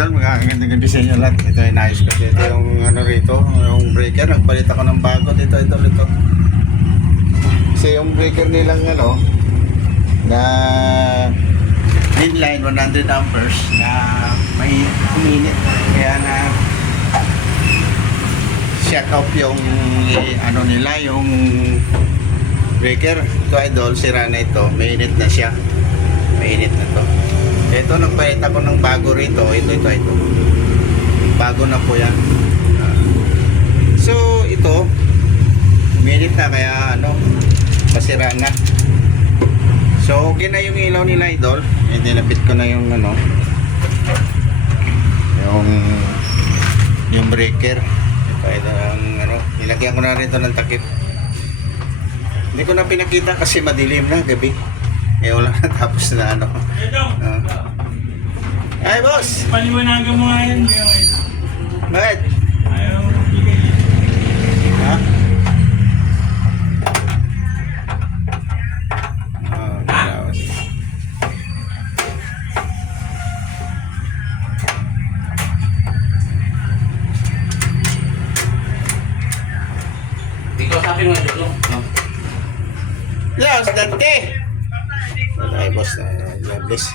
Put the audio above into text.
idol, magagandang design lahat. Ito ay nice kasi ito yung ano rito, yung breaker. Nagpalit ako ng bago dito, idol, ito. Kasi yung breaker nilang ano, na inline 100 amperes na may uminit. Kaya na shut off yung ano nila, yung breaker. Ito idol, sira na ito. Mainit na siya. Mainit na to. Ito, nagpalit ako ng bago rito. Ito. Bago na po yan. So, ito, minute na kaya ano, pasira na. So, okay na yung ilaw nila, idol. Nilapit ko na yung ano, yung breaker. Ito ang ano, nilagyan ko na rin ito ng takip. Hindi ko na pinakita kasi madilim na gabi. Eh, wala na tapos na ano. Ay, boss! Paliwanagan mo nga yan. Bakit? Ayaw, bigay. Ha? Oh, malawas. Ikaw sa akin mga dito. Laos, Dante! Ay, boss. God bless.